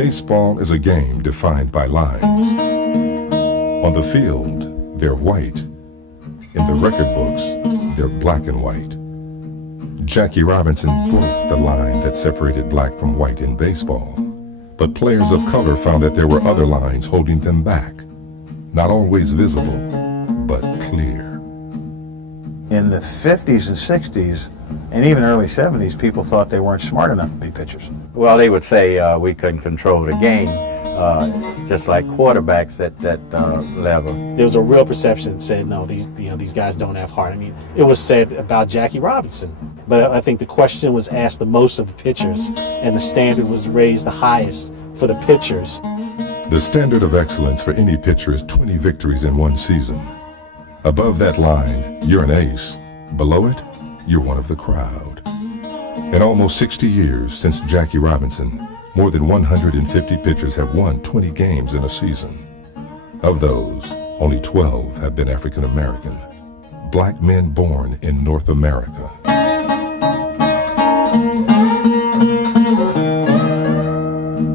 Baseball is a game defined by lines. On the field, they're white. In the record books, they're black and white. Jackie Robinson broke the line that separated black from white in baseball. But players of color found that there were other lines holding them back. Not always visible, but clear. In the 50s and 60s, and even early 70s, people thought they weren't smart enough to be pitchers. Well, they would say we couldn't control the game, just like quarterbacks at that level. There was a real perception that said, no, these guys don't have heart. I mean, it was said about Jackie Robinson, but I think the question was asked the most of the pitchers, and the standard was raised the highest for the pitchers. The standard of excellence for any pitcher is 20 victories in one season. Above that line, you're an ace. Below it, you're one of the crowd. In almost 60 years since Jackie Robinson, more than 150 pitchers have won 20 games in a season. Of those, only 12 have been African American, black men born in North America.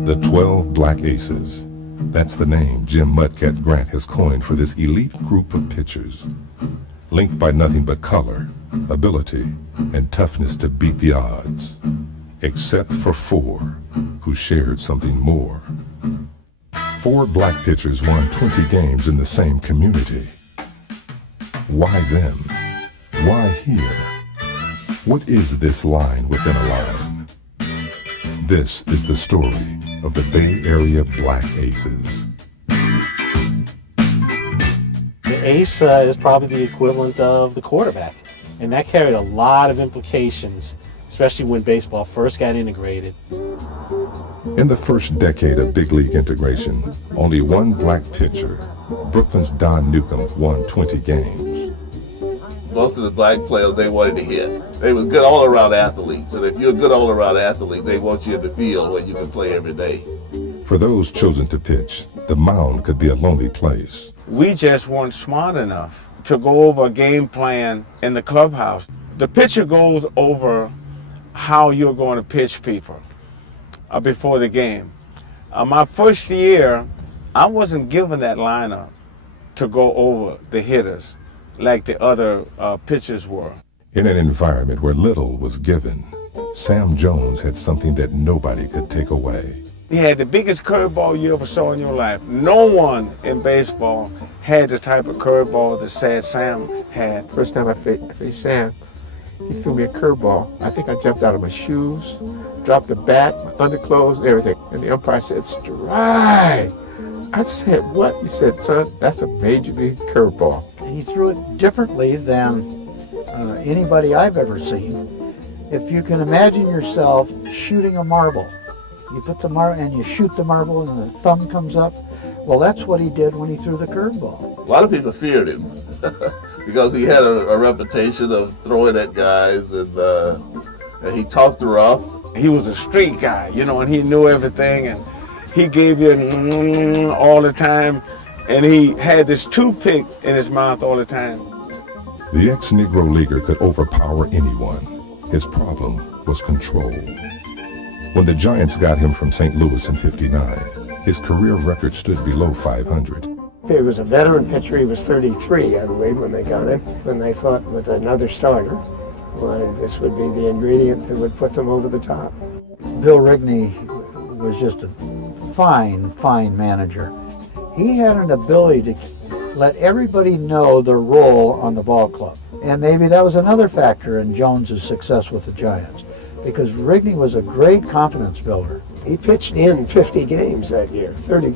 The 12 Black Aces. That's the name Jim Mudcat Grant has coined for this elite group of pitchers, linked by nothing but color, ability, and toughness to beat the odds, except for 4 who shared something more. 4 black pitchers won 20 games in the same community. Why them? Why here? What is this line within a line? This is the story of the Bay Area Black Aces. The ace is probably the equivalent of the quarterback, and that carried a lot of implications, especially when baseball first got integrated. In the first decade of big league integration, only one black pitcher, Brooklyn's Don Newcomb, won 20 games. Most of the black players, they wanted to hit. They were good all-around athletes, and if you're a good all-around athlete, they want you in the field where you can play every day. For those chosen to pitch, the mound could be a lonely place. We just weren't smart enough to go over a game plan in the clubhouse. The pitcher goes over how you're going to pitch people before the game. My first year, I wasn't given that lineup to go over the hitters like the other pitchers were. In an environment where little was given, Sam Jones had something that nobody could take away. He had the biggest curveball you ever saw in your life. No one in baseball had the type of curveball that Sam had. First time I faced Sam, he threw me a curveball. I think I jumped out of my shoes, dropped the bat, my underclothes, everything. And the umpire said, "Strike." I said, "What?" He said, "Son, that's a major league curveball." He threw it differently than anybody I've ever seen. If you can imagine yourself shooting a marble, you put the marble and you shoot the marble and the thumb comes up. Well, that's what he did when he threw the curveball. A lot of people feared him because he had a reputation of throwing at guys, and he talked rough. He was a street guy, and he knew everything, and he gave you all the time, and he had this toothpick in his mouth all the time. The ex-Negro leaguer could overpower anyone. His problem was control. When the Giants got him from St. Louis in '59, his career record stood below 500. He was a veteran pitcher. He was 33, I believe, when they got him. When they thought with another starter, well, this would be the ingredient that would put them over the top. Bill Rigney was just a fine manager. He had an ability to let everybody know their role on the ball club. And maybe that was another factor in Jones's success with the Giants, because Rigney was a great confidence builder. He pitched in 50 games that year, 30